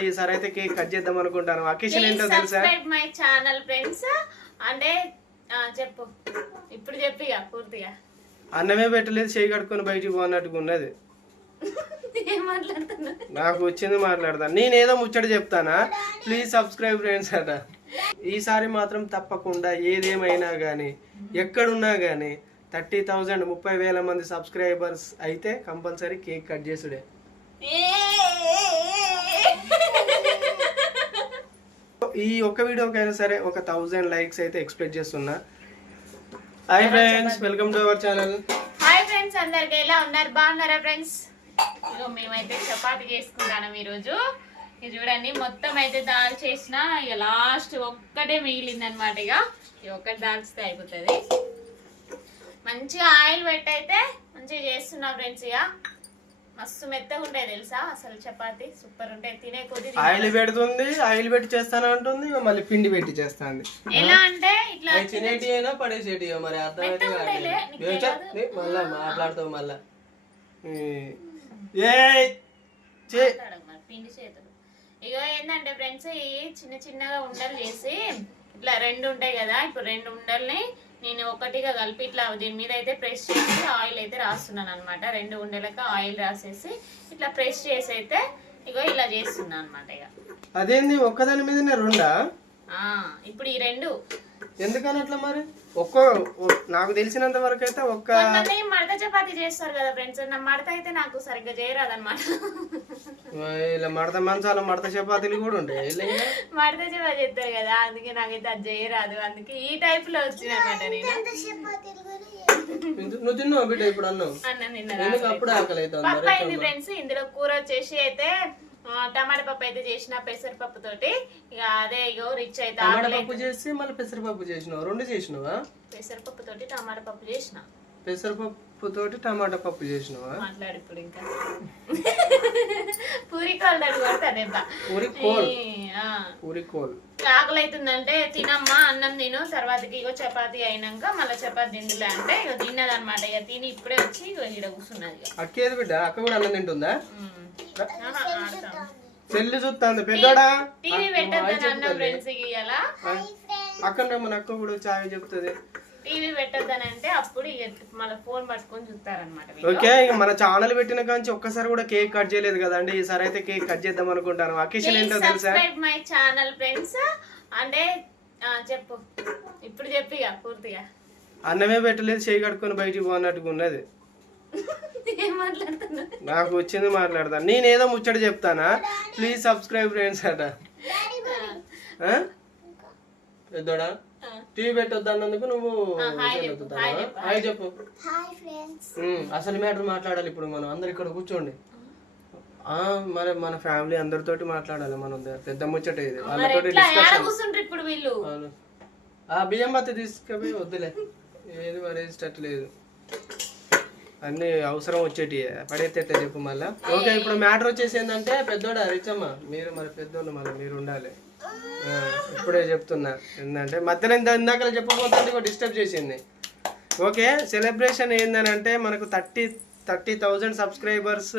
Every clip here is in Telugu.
ఈసారి అయితే కేక్ కట్ చేద్దాం అనుకుంటాను. అకేషన్ ఏంటో తెలుసా? Subscribe my channel friends. అంటే చెప్పు ఇప్పుడు చెప్పిగా పూర్తిగా. అన్నమే పెట్టలేదు, చేయి కట్టుకొని బయటికి పోన్నట్టుగా ఉన్నది. నాకు వచ్చింది మాట్లాడతాను. నేనేదో ముచ్చట చెప్తానా, ప్లీజ్ సబ్స్క్రైబ్ ఫ్రెండ్స్ అట. ఈసారి మాత్రం తప్పకుండా ఏదేమైనా కానీ ఎక్కడున్నా కానీ 30,000 30,000 మంది సబ్స్క్రైబర్స్ అయితే కంపల్సరీ కేక్ కట్ చేసుడే. ఈ ఒక్క వీడియోకైనా సరే ఒక 1000 లైక్స్ అయితే ఎక్స్పెక్ట్ చేస్తున్నా. Hi friends, welcome to our channel. Hi friends, అందరికి ఎలా ఉన్నారు? బాగున్నారా ఫ్రెండ్స్? ఇగో మేమైతే చపాతి చేసుకుంటాను ఈరోజు. ఇది చూడండి, మొత్తం అయితే దాల్ చేసిన, ఇక లాస్ట్ ఒక్కటే మిగిలింది అనమాట. ఇక ఒక్కటి దాల్చితే అయిపోతుంది. మంచిగా ఆయిల్ పెట్టి అయితే మంచిగా చేస్తున్నా ఫ్రెండ్స్. ఇక మస్తు మెత్తగా ఉంటాయి తెలుసా, అసలు చపాతి సూపర్ ఉంటాయి. తినే కొద్ది ఆయిల్ పెడుతుంది, ఆయిల్ పెట్టి చేస్తాను అంటుంది, మళ్ళీ పిండి పెట్టి చేస్తాంది. ఎలా అంటే ఇట్లా తినేటి అయినా పడేసేటి మరి అర్థమైతే మళ్ళా మాట్లాడుతావు మళ్ళా పిండి చేతులు. ఇగో ఏంటంటే ఫ్రెండ్స్, ఈ చిన్న చిన్నగా ఉండలు చేసి ఇట్లా రెండు ఉంటాయి కదా, ఇప్పుడు రెండు ఉండల్ని నేను ఒకటిగా కలిపి ఇట్లా దీని మీద అయితే ప్రెస్ చేసి ఆయిల్ అయితే రాస్తున్నాను అనమాట. రెండు ఉండలకు ఆయిల్ రాసేసి ఇట్లా ప్రెస్ చేసి అయితే ఇగో ఇలా చేస్తున్నాను అనమాట. ఇక అదేంది ఒక్కదాని మీద రెండా? ఇప్పుడు ఈ రెండు ఎందుకని అట్లా మరి? నాకు తెలిసినంత వరకు అయితే మడత చపాతి చేస్తారు కదా ఫ్రెండ్స్. నా మడత అయితే నాకు సరిగ్గా చేయరాదు అనమాట. ఇలా మడత మంచాల మడత చపాతీలు కూడా ఉంటాయి. మడత చపాతి చేస్తారు కదా, అందుకే నాకైతే అది చేయరాదు. అందుకే ఈ టైప్ లో వచ్చింది అనమాట. నువ్వు తిన్నావు బిడ్డ ఇప్పుడు అన్నం అప్పుడు ఆకలి పప్పు అయింది ఫ్రెండ్స్. ఇందులో కూర వచ్చేసి అయితే టమాటా పప్పు అయితే చేసిన పెసరపప్పు తోటి. ఇక అదే ఇగో రిచ్ అయితే పప్పు చేసి మళ్ళీ పెసరపప్పు చేసినావు, రెండు చేసినావా? పెసరపప్పు తోటి టమాటా పప్పు చేసిన. పెసరపప్పు తోటి టమాటా పప్పు చేసినావా? మాట్లాడు ఇప్పుడు. ఇంకా పూరి కోల్ తోటి కొడతాను. పూరి కోల్ ఆకలి అవుతుందంటే తినమ్మా అన్నం తిను, తర్వాతకి ఇగో చపాతి అయినాక మళ్ళీ చపాతి తిందులే అంటే ఇక తిన్నదనమాట. ఇక తిని ఇప్పుడే వచ్చి ఇక ఇక్కడ కూర్చున్నది. అక్కేది బిడ్డ, అక్క కూడా అన్నం తింటుందా? చెల్లి చూస్తుంది పెద్దోడా, టీవీ పెట్టద్దని అన్నం ఫ్రెండ్స్. ఇయ్యాల అక్కడ మన అక్క కూడా చాయ్ చెప్తుంది. టీవీ పెట్టద్దని అంటే అప్పుడు మళ్ళీ ఫోన్ పట్టుకొని చూస్తారనమాట. ఓకే, ఇక మన ఛానల్ పెట్టిన కాంచి ఒక్కసారి కూడా కేక్ కట్ చేయలేదు కదండి. ఈసారి అయితే కేక్ కట్ చేద్దాం అనుకుంటాను. అకేషన్ ఏంటో తెలుసా? Subscribe my channel friends. అంటే చెప్పు ఇప్పుడు చెప్పిగా పూర్తిగా. అన్నమే పెట్టలేదు, చేయి కట్టుకొని బయటికి పోన్నట్టుగా ఉన్నది. నాకు వచ్చింది మాట్లాడతాను. నేనేదో ముచ్చట చెప్తానా, ప్లీజ్ సబ్స్క్రైబ్ ఫ్రెండ్స్ అట. పెద్దోడా, టీవీ పెట్టొద్దు అన్నందుకు నువ్వు హాయ్ చెప్పు. అసలు మ్యాటర్ మాట్లాడాలి ఇప్పుడు మనం అందరు ఇక్కడ కూర్చోండి. మరి మన ఫ్యామిలీ అందరితోటి మాట్లాడాలి. మనం పెద్ద ముచ్చట ఇది. వాళ్ళతోటి డిస్కషన్. బియ్యం బత్తి తీసుకుపోయి వద్దులే, ఏది పడేసేటట్లేదు. అన్ని అవసరం వచ్చేటి పడేసేట చెప్పు మళ్ళా. ఓకే, ఇప్పుడు మ్యాటర్ వచ్చేసి ఏంటంటే పెద్దోడా రిచమ్మ, మీరు మరి పెద్దోళ్ళు మళ్ళీ మీరు ఉండాలి. ఇప్పుడే చెప్తున్నా ఏంటంటే మధ్యలో ఇందాక చెప్పబోతుంటే డిస్టర్బ్ చేసింది. ఓకే, సెలబ్రేషన్ ఏందని అంటే మనకు 30,000 సబ్స్క్రైబర్స్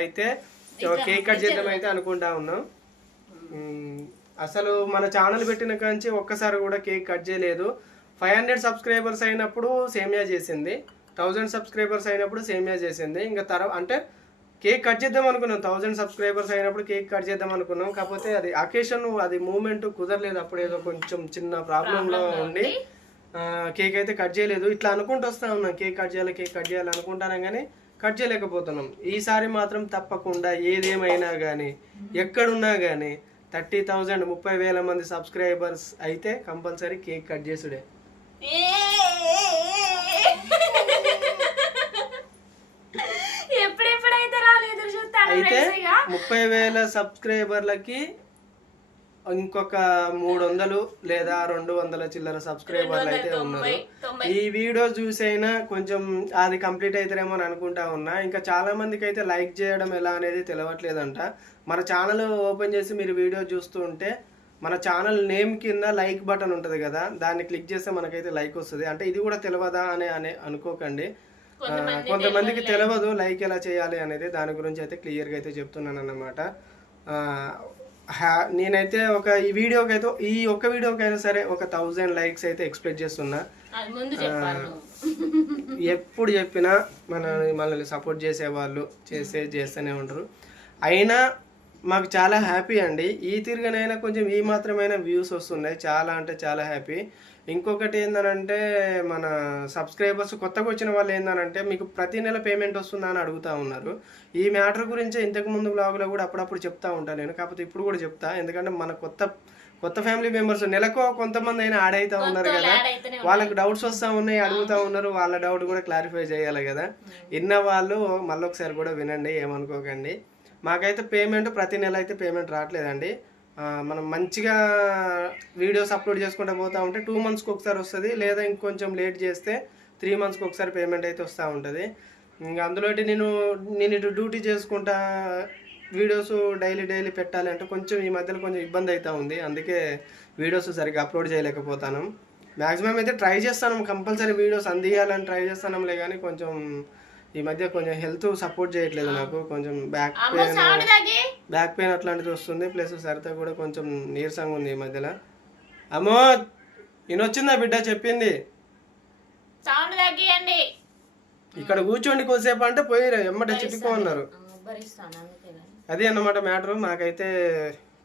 అయితే కేక్ కట్ చేద్దాం అయితే అనుకుంటా ఉన్నాం. అసలు మన ఛానల్ పెట్టిన కాంచి ఒక్కసారి కూడా కేక్ కట్ చేయలేదు. 500 సబ్స్క్రైబర్స్ అయినప్పుడు సేమియా చేసింది, 1000 సబ్స్క్రైబర్స్ అయినప్పుడు సేమియా చేసింది. ఇంకా తర్వాత అంటే కేక్ కట్ చేద్దాం అనుకున్నాం. 1000 సబ్స్క్రైబర్స్ అయినప్పుడు కేక్ కట్ చేద్దాం అనుకున్నాం. కాకపోతే అది అకేషన్, అది మూమెంట్ కుదరలేదు. అప్పుడు ఏదో కొంచెం చిన్న ప్రాబ్లంలో ఉండి కేక్ అయితే కట్ చేయలేదు. ఇట్లా అనుకుంటూ వస్తా ఉన్నాం, కేక్ కట్ చేయాలి అనుకుంటాను కానీ కట్ చేయలేకపోతున్నాం. ఈసారి మాత్రం తప్పకుండా ఏదేమైనా కానీ ఎక్కడున్నా కానీ 30,000 30,000 మంది సబ్స్క్రైబర్స్ అయితే కంపల్సరీ కేక్ కట్ చేసుడే. అయితే 30,000 సబ్స్క్రైబర్లకి ఇంకొక 300 లేదా 200 చిల్లర సబ్స్క్రైబర్లు అయితే ఉన్నారు. ఈ వీడియో చూసైనా కొంచెం అది కంప్లీట్ అవుతారేమో అని అనుకుంటా ఉన్నా. ఇంకా చాలా మందికి అయితే లైక్ చేయడం ఎలా అనేది తెలియట్లేదంట. మన ఛానల్ ఓపెన్ చేసి మీరు వీడియో చూస్తూ ఉంటే మన ఛానల్ నేమ్ కింద లైక్ బటన్ ఉంటుంది కదా, దాన్ని క్లిక్ చేస్తే మనకైతే లైక్ వస్తుంది. అంటే ఇది కూడా తెలియదా అని అనుకోకండి. కొంతమందికి తెలియదు లైక్ ఎలా చేయాలి అనేది. దాని గురించి అయితే క్లియర్గా అయితే చెప్తున్నాను అన్నమాట. నేనైతే ఈ ఒక్క వీడియోకైనా సరే ఒక 1000 లైక్స్ అయితే ఎక్స్పెక్ట్ చేస్తున్నా. ఎప్పుడు చెప్పినా మనల్ని సపోర్ట్ చేసేవాళ్ళు చేస్తూనే ఉంటారు. అయినా మాకు చాలా హ్యాపీ అండి. ఈ తిరిగినైనా కొంచెం ఈ మాత్రమైన వ్యూస్ వస్తున్నాయి, చాలా అంటే చాలా హ్యాపీ. ఇంకొకటి ఏంటంటే మన సబ్స్క్రైబర్స్ కొత్తగా వచ్చిన వాళ్ళు ఏంటంటే మీకు ప్రతి నెల పేమెంట్ వస్తుందా అని అడుగుతూ ఉన్నారు. ఈ మ్యాటర్ గురించి ఇంతకుముందు బ్లాగ్లో కూడా అప్పుడప్పుడు చెప్తా ఉంటాను నేను, కాకపోతే ఇప్పుడు కూడా చెప్తా. ఎందుకంటే మన కొత్త ఫ్యామిలీ మెంబర్స్ నెలకు కొంతమంది అయినా యాడ్ అవుతూ ఉన్నారు కదా, వాళ్ళకి డౌట్స్ వస్తూ ఉన్నాయి, అడుగుతూ ఉన్నారు. వాళ్ళ డౌట్ కూడా క్లారిఫై చేయాలి కదా. విన్న వాళ్ళు మళ్ళీ ఒకసారి కూడా వినండి, ఏమనుకోకండి. మాకైతే పేమెంట్ ప్రతి నెల అయితే పేమెంట్ రావట్లేదండి. మనం మంచిగా వీడియోస్ అప్లోడ్ చేసుకుంటూ పోతూ ఉంటే 2 మంత్స్కి ఒకసారి వస్తుంది, లేదా ఇంకొంచెం లేట్ చేస్తే 3 మంత్స్కి ఒకసారి పేమెంట్ అయితే వస్తూ ఉంటుంది. ఇంకా అందులో నేను ఇటు డ్యూటీ చేసుకుంటా వీడియోస్ డైలీ పెట్టాలి అంటే కొంచెం ఈ మధ్యలో కొంచెం ఇబ్బంది అవుతూ ఉంది. అందుకే వీడియోస్ సరిగ్గా అప్లోడ్ చేయలేకపోతాను. మ్యాక్సిమం అయితే ట్రై చేస్తాను, కంపల్సరీ వీడియోస్ అందియాలని ట్రై చేస్తానులే, కానీ కొంచెం ఈ మధ్య కొంచెం హెల్త్ సపోర్ట్ చేయట్లేదు నాకు. కొంచెం బ్యాక్ పెయిన్ అట్లాంటిది వస్తుంది. ప్లస్ సరిత కూడా కొంచెం నీరసంగా ఉంది ఈ మధ్యలో. అమ్మో ఈయనొచ్చిందా బిడ్డ చెప్పింది ఇక్కడ కూర్చోండి కొద్దిసేపు అంటే పోయి ఎమ్మట చిట్టుకో అన్నారు. అది అన్నమాట మ్యాటర్. మాకైతే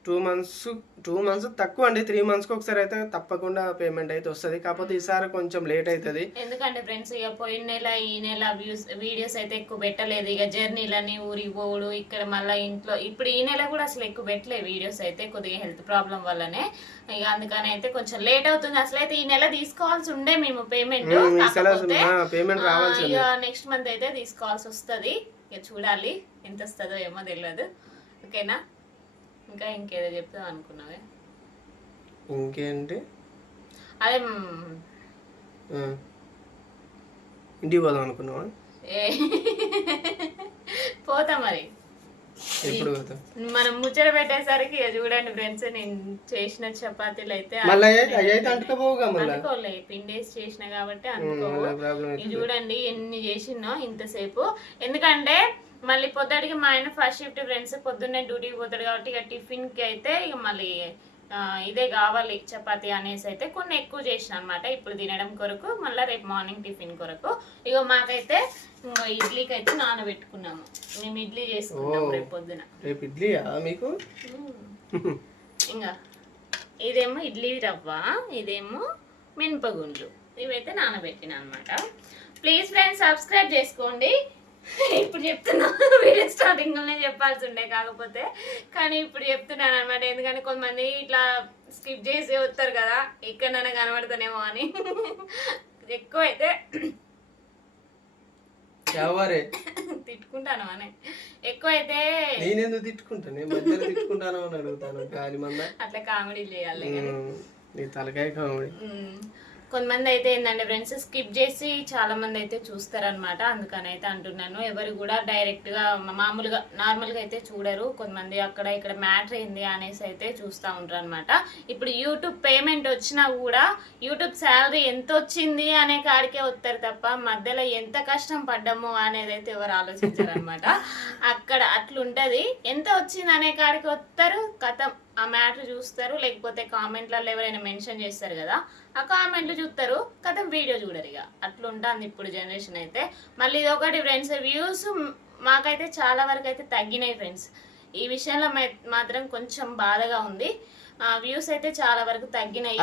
2 మంత్స్ తక్కువ అండి, 3 మంత్స్కి ఒకసారి అయితే తప్పకుండా పేమెంట్ అయితే వస్తుంది. కాకపోతే ఈసారి కొంచెం లేట్ అవుతుంది. ఎందుకంటే ఫ్రెండ్స్ ఇక పోయిన నెల ఈ నెల వీడియోస్ అయితే ఎక్కువ పెట్టలేదు. ఇక జర్నీలని ఊరికి పోవుడు, ఇక్కడ మళ్ళీ ఇంట్లో ఇప్పుడు ఈ నెల కూడా అసలు ఎక్కువ పెట్టలేదు వీడియోస్ అయితే, కొద్దిగా హెల్త్ ప్రాబ్లం వల్లనే. ఇక అందుకని అయితే కొంచెం లేట్ అవుతుంది. అసలు అయితే ఈ నెల తీసుకోవాల్సి ఉండే మేము పేమెంట్, ఇక నెక్స్ట్ మంత్ అయితే తీసుకోవాల్సి వస్తుంది. ఇక చూడాలి ఎంత వస్తుందో ఏమో తెలియదు. ఓకేనా, ఇంకా ఇంకేదో చెప్తాం అనుకున్నావే? ఇంకేంటి, అదే ఇంటికి పోదాం అనుకున్నావా? పోతా మరి, ఎప్పుడు పోతాం? మనం ముచ్చట పెట్టేసరికి చూడండి ఫ్రెండ్స్, నేను చేసిన చపాతీలు అయితే అనుకోలే, పిండేసి చేసిన కాబట్టి అనుకోవు. చూడండి ఎన్ని చేసినో ఇంతసేపు. ఎందుకంటే మళ్ళీ పొద్దుటికి మా ఆయన ఫస్ట్ షిఫ్ట్ ఫ్రెండ్స్, పొద్దున్నే డ్యూటీకి పోతాడు కాబట్టి ఇక టిఫిన్కి అయితే ఇక మళ్ళీ ఇదే కావాలి చపాతీ అనేసి అయితే కొన్ని ఎక్కువ చేసిన అనమాట. ఇప్పుడు తినడం కొరకు, మళ్ళీ రేపు మార్నింగ్ టిఫిన్ కొరకు. ఇక మాకైతే ఇడ్లీకి అయితే నానబెట్టుకున్నాము. మేము ఇడ్లీ చేసుకుంటాం రేపు పొద్దున. రేపు ఇడ్లీయా మీకు? ఇంకా ఇదేమో ఇడ్లీ రవ్వ, ఇదేమో మినపగుండ్లు, ఇవైతే నానబెట్టిన అనమాట. ప్లీజ్ ఫ్రెండ్స్ సబ్స్క్రైబ్ చేసుకోండి. ఇప్పుడు చెప్తున్నా, వీడియో స్టార్టింగ్ లోనే చెప్పాల్సి ఉండే కాకపోతే, కానీ ఇప్పుడు చెప్తున్నాను అనమాట. ఎందుకంటే కొంతమంది ఇట్లా స్కిప్ చేసి వస్తారు కదా, ఎక్కడైనా కనబడతానేమో అని. ఎక్కువ అయితే తిట్టుకుంటాను అని, ఎక్కువ అయితే నేనేందుకు తిట్టుకుంటాను అని అడుగుతాను. అట్లా కామెడీ చేయాలి, తలకాయ కామెడీ. కొంతమంది అయితే ఏంటంటే ఫ్రెండ్స్ స్కిప్ చేసి చాలా మంది అయితే చూస్తారనమాట. అందుకని అయితే అంటున్నాను, ఎవరు కూడా డైరెక్ట్ గా మామూలుగా నార్మల్గా అయితే చూడరు. కొంతమంది అక్కడ ఇక్కడ మ్యాటర్ ఏంది అనేసి అయితే చూస్తూ ఉంటారు అనమాట. ఇప్పుడు యూట్యూబ్ పేమెంట్ వచ్చినా కూడా యూట్యూబ్ శాలరీ ఎంత వచ్చింది అనే కాడికే వస్తారు తప్ప మధ్యలో ఎంత కష్టం పడ్డాము అనేది అయితే ఎవరు ఆలోచించారు అనమాట. అక్కడ అట్లుంటది, ఎంత వచ్చింది అనే కాడికి వస్తారు, కథం ఆ మ్యాటర్ చూస్తారు. లేకపోతే కామెంట్లలో ఎవరైనా మెన్షన్ చేస్తారు కదా, ఆ కామెంట్లు చూస్తారు, కథం వీడియో చూడరు. ఇక అట్లుంటుంది ఇప్పుడు జనరేషన్ అయితే. మళ్ళీ ఇది ఒకటి ఫ్రెండ్స్, వ్యూస్ మాకైతే చాలా వరకు అయితే తగ్గినాయి ఫ్రెండ్స్. ఈ విషయంలో మాత్రం కొంచెం బాధగా ఉంది. వ్యూస్ అయితే చాలా వరకు తగ్గినాయి.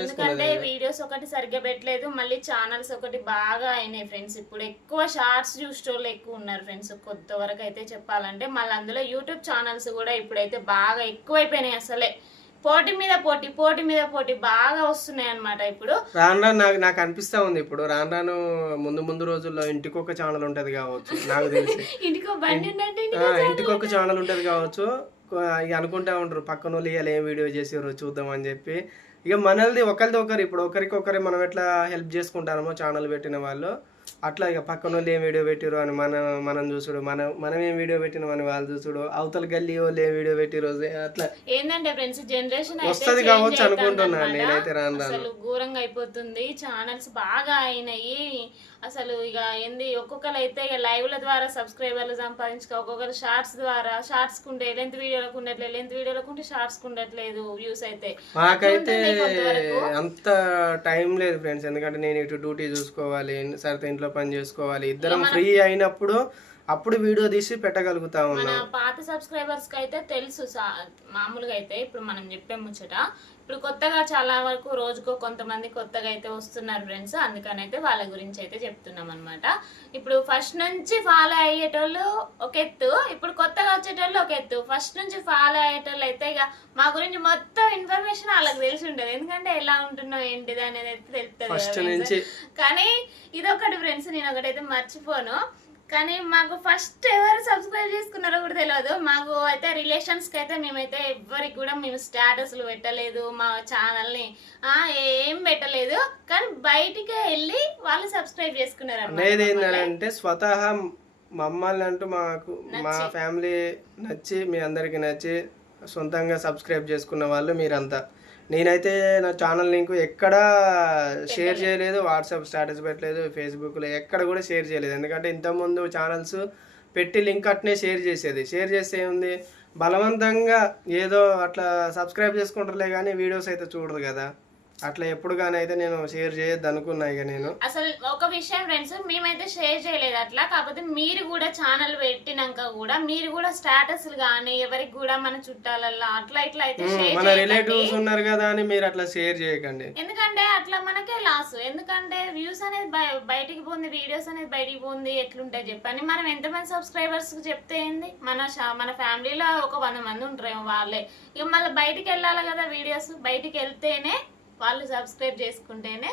ఎందుకంటే వీడియోస్ ఒకటి సరిగ్గా పెట్టలేదు, మళ్ళీ ఛానల్స్ ఒకటి బాగా అయినాయి ఫ్రెండ్స్. ఇప్పుడు ఎక్కువ షార్ట్స్ చూసేటోళ్ళు ఎక్కువ ఉన్నారు ఫ్రెండ్స్, కొత్త వరకు అయితే చెప్పాలంటే. మళ్ళీ అందులో యూట్యూబ్ ఛానల్స్ కూడా ఇప్పుడైతే బాగా ఎక్కువైపోయినాయి. అసలే పోటీ మీద పోటీ బాగా వస్తున్నాయి అనమాట. ఇప్పుడు రాను నాకు అనిపిస్తా ఉంది, ఇప్పుడు రాను ముందు రోజుల్లో ఇంటికొక ఛానల్ ఉంటది కావచ్చు, నాకు తెలిసి ఇంటికొక ఛానల్ ఉంటది కావచ్చు. ఇక అనుకుంటా ఉంటారు పక్కన వాళ్ళు ఇవాళ ఏం వీడియో చేసారు చూద్దాం అని చెప్పి. ఇక మనల్ది ఒకరిది ఒకరు, ఇప్పుడు ఒకరికొకరు మనం ఎట్లా హెల్ప్ చేసుకుంటామో ఛానల్ పెట్టిన వాళ్ళు అట్లా ఇక పక్కన వాళ్ళు ఏం వీడియో పెట్టిరు అని మనం చూసుడు, మనం ఏం వీడియో పెట్టినాం అని వాళ్ళు చూసుడు, అవతల గల్లీ వాళ్ళు ఏం వీడియో పెట్టిరు అట్లా ఏంటంటే ఫ్రెండ్స్ జనరేషన్ వస్తుంది కావచ్చు అనుకుంటున్నాను నేనైతే. అసలు ఘోరంగా అయిపోతుంది, ఛానల్స్ బాగా అయినాయి అసలు. ఇక ఏంది ఒక్కొక్కరు అయితే ఇక లైవ్ల ద్వారా సబ్స్క్రైబర్లు సంపాదించుకో, ఒక్కొక్కరు షార్ట్స్ ద్వారా, షార్ట్స్ కుంటే లెంత్ వీడియోలకు ఉండట్లేదు, లెంత్ వీడియోలకు ఉంటే షార్ట్స్ ఉండట్లేదు వ్యూస్ అయితే. మాకైతే అంత టైం లేదు ఫ్రెండ్స్, ఎందుకంటే నేను ఇటు డ్యూటీ చూసుకోవాలి, సరిగ్గా ఇంట్లో పని చేసుకోవాలి, ఇద్దరం ఫ్రీ అయినప్పుడు అప్పుడు వీడియో తీసి పెట్టగలుగుతా మన ఉన్నాం. పాత సబ్స్క్రైబర్స్ కి అయితే తెలుసు మామూలుగా అయితే ఇప్పుడు మనం చెప్పే ముచ్చట. ఇప్పుడు కొత్తగా చాలా వరకు రోజుకో కొంతమంది కొత్తగా అయితే వస్తున్నారు ఫ్రెండ్స్, అందుకని అయితే వాళ్ళ గురించి అయితే చెప్తున్నాం అనమాట. ఇప్పుడు ఫస్ట్ నుంచి ఫాలో అయ్యేటోళ్ళు ఒక ఎత్తు, ఇప్పుడు కొత్తగా వచ్చేటోళ్ళు ఒక ఎత్తు. ఫస్ట్ నుంచి ఫాలో అయ్యేటోళ్ళు అయితే ఇక మా గురించి మొత్తం ఇన్ఫర్మేషన్ వాళ్ళకి తెలిసి ఉంటుంది, ఎందుకంటే ఎలా ఉంటున్నావు ఏంటిది అనేది అయితే తెలుస్తుంది. కానీ ఇదొకటి ఫ్రెండ్స్, నేను ఒకటైతే మర్చిపోను, కానీ మాకు ఫస్ట్ ఎవరు సబ్స్క్రైబ్ చేసుకున్నారో కూడా తెలియదు. మాకు అయితే రిలేషన్స్కి అయితే మేమైతే ఎవరికి కూడా మేము స్టేటస్లు పెట్టలేదు, మా ఛానల్ని ఏం పెట్టలేదు, కానీ బయటికి వెళ్ళి వాళ్ళు సబ్స్క్రైబ్ చేసుకున్నారు. అనేది ఏంటంటే స్వతహా మమ్మల్ని అంటూ మా ఫ్యామిలీ నచ్చి, మీ అందరికి నచ్చి సొంతంగా సబ్స్క్రైబ్ చేసుకున్న వాళ్ళు మీరంతా. నేనైతే నా ఛానల్ లింక్ ఎక్కడా షేర్ చేయలేదు, వాట్సాప్ స్టేటస్ పెట్టలేదు, ఫేస్బుక్లో ఎక్కడ కూడా షేర్ చేయలేదు. ఎందుకంటే ఇంతకుముందు ఛానల్స్ పెట్టి లింక్ అట్నే షేర్ చేసేది. షేర్ చేస్తే ఏముంది, బలవంతంగా ఏదో అట్లా సబ్స్క్రైబ్ చేసుకుంటారులే కానీ వీడియోస్ అయితే చూడరు కదా, అట్లా ఎప్పుడు కానీ అయితే నేను షేర్ చేయొద్దు అనుకున్నా. ఇక నేను అసలు ఒక విషయం ఫ్రెండ్స్, మేమైతే షేర్ చేయలేదు అట్లా, కాకపోతే మీరు కూడా ఛానల్ పెట్టినాక కూడా మీరు కూడా స్టేటస్లు కానీ ఎవరికి కూడా మన చుట్టాలల్లో అట్లా ఇట్లా అయితే మన రిలేటివ్స్ ఉన్నారు కదా అని మీరు అట్లా షేర్ చేయకండి, ఎందుకంటే అట్లా మనకే లాస్. ఎందుకంటే వ్యూస్ అనేది బయటికి పోతుంది, వీడియోస్ అనేది బయటికి పోతుంది, ఎట్లుంటాయి చెప్పండి. మనం ఎంతమంది సబ్స్క్రైబర్స్ చెప్తే ఏంది, మన ఫ్యామిలీలో ఒక 100 మంది ఉంటారేమో, వాళ్ళే ఇక మళ్ళీ బయటికి వెళ్ళాలి కదా, వీడియోస్ బయటికి వెళ్తేనే వాళ్ళు సబ్స్క్రైబ్ చేసుకుంటేనే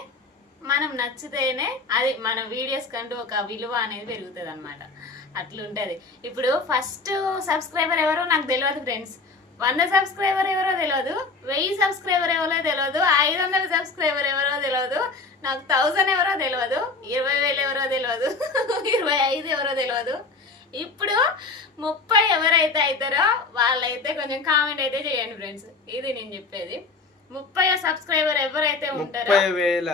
మనం నచ్చితేనే అది మన వీడియోస్ కంటూ ఒక విలువ అనేది పెరుగుతుంది అనమాట. అట్లుంటది. ఇప్పుడు ఫస్ట్ సబ్స్క్రైబర్ ఎవరో నాకు తెలియదు ఫ్రెండ్స్, 100 సబ్స్క్రైబర్ ఎవరో తెలియదు, 1000 సబ్స్క్రైబర్ ఎవరో తెలియదు, 500 సబ్స్క్రైబర్ ఎవరో తెలియదు, నాకు 1000 ఎవరో తెలియదు, 20,000 ఎవరో తెలియదు, 25 ఎవరో తెలియదు. ఇప్పుడు 30 ఎవరైతే అవుతారో వాళ్ళైతే కొంచెం కామెంట్ అయితే చేయండి ఫ్రెండ్స్. ఇది నేను చెప్పేది. 30 సబ్స్క్రైబర్ ఎవరైతే ఉంటారో 30,000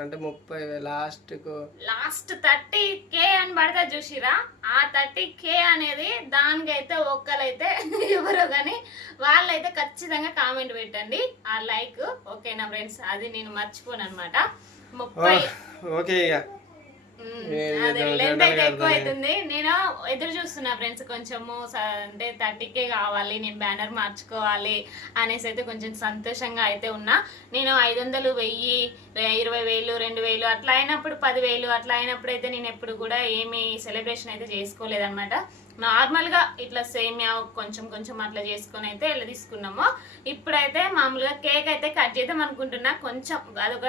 అంటే 30,000 లాస్ట్ 30K అని పడతా చూసిరా, ఆ 30K అనేది దానికైతే ఒక్కరైతే ఎవరో కానీ వాళ్ళైతే ఖచ్చితంగా కామెంట్ పెట్టండి, ఆ లైక్. ఓకేనా ఫ్రెండ్స్, అది నేను మర్చిపోను అనమాట. 30 ఓకే. ఇక లెంత్ అయితే ఎక్కువ అవుతుంది, నేను ఎదురు చూస్తున్నా ఫ్రెండ్స్. కొంచెము అంటే 30K కావాలి, నేను బ్యానర్ మార్చుకోవాలి అనేసి అయితే కొంచెం సంతోషంగా అయితే ఉన్నా. నేను 500, 1000, 20,000, 2,000 అట్లా అయినప్పుడు 10,000 అట్లా అయినప్పుడు అయితే నేను ఎప్పుడు కూడా ఏమి సెలబ్రేషన్ అయితే చేసుకోలేదన్నమాట. నార్మల్గా ఇట్లా సేమియా కొంచెం కొంచెం అట్లా చేసుకొని అయితే ఇలా తీసుకున్నాము. ఇప్పుడైతే మామూలుగా కేక్ అయితే కట్ చేద్దాం అనుకుంటున్నా. కొంచెం అదొక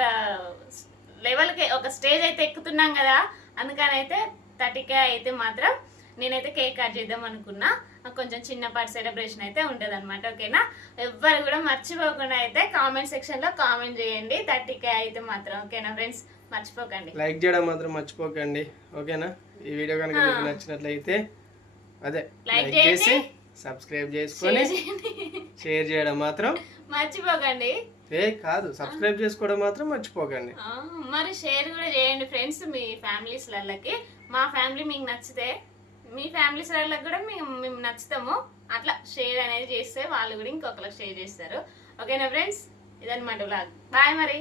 లెవెల్కి ఒక స్టేజ్ అయితే ఎక్కుతున్నాం కదా, అందుకని అయితే 30K అయితే మాత్రం నేనైతే కేక్ కట్ చేద్దాం అనుకున్నా. కొంచెం చిన్నపాటి సెలబ్రేషన్ అయితే ఉంటుంది అనమాట. ఓకేనా, ఎవ్వరు కూడా మర్చిపోకుండా అయితే కామెంట్ సెక్షన్లో కామెంట్ చేయండి 30K అయితే మాత్రం. ఓకేనా ఫ్రెండ్స్, మర్చిపోకండి, లైక్ చేయడం మాత్రం మర్చిపోకండి. ఓకేనా, ఈ వీడియో కనుక మీకు నచ్చినట్లయితే అదే లైక్ చేసి సబ్స్క్రైబ్ చేసుకొని షేర్ చేయడం మాత్రం మర్చిపోకండి. కాదు, సబ్స్క్రైబ్ చేసుకోవడం మాత్రం మర్చిపోకండి. మరి షేర్ కూడా చేయండి ఫ్రెండ్స్ మీ ఫ్యామిలీస్లకి. మా ఫ్యామిలీ మీకు నచ్చితే మీ ఫ్యామిలీస్ వాళ్ళకి కూడా మేము నచ్చుతాము. అట్లా షేర్ అనేది చేస్తే వాళ్ళు కూడా ఇంకొకరికి షేర్ చేస్తారు. ఓకేనా ఫ్రెండ్స్, ఇదన్నమాట వ్లాగ్. బాయ్ మరి.